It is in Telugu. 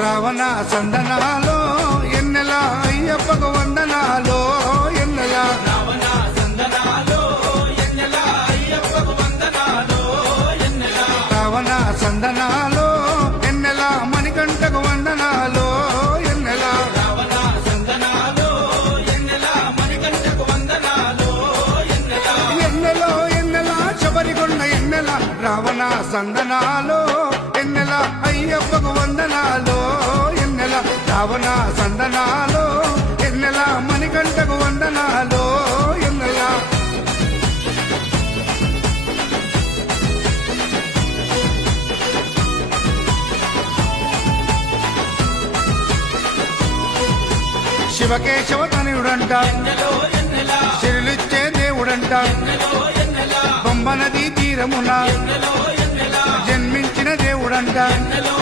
రావణ సందనాలో ఎన్నెల అయ్యప్పకు వందనాలో ఎన్నెల రావణ సందనాలో ఎన్నెల అయ్యప్పకు వందనాలో ఎన్నెల రావణ సందనాలో ఎన్నెల మణికంఠకు వందనాలో ఎన్నెల రావణ సందనాలో ఎన్నెల మణికంఠకు వందనాలో ఎన్నెల ఎన్నెలో ఎన్నెల శబరికొండ ఎన్నెల రావణ సందనాలో ఎన్నెల అయ్యప్పకు వందనాలో ఎన్నెల రావణ సందనాలో ఎన్నెల మణికంఠకు వందనాలో ఎన్నెల శివకేశవ తనయుడంట ఎన్నెలో ఎన్నెల సిరులిచ్చే దేవుడంట ఎన్నెలో ఎన్నెల బొమ్మ నదీ తీరమున ఎన్నెలో ఎన్నెల జన్మించిన దేవుడంట ఎన్నెలో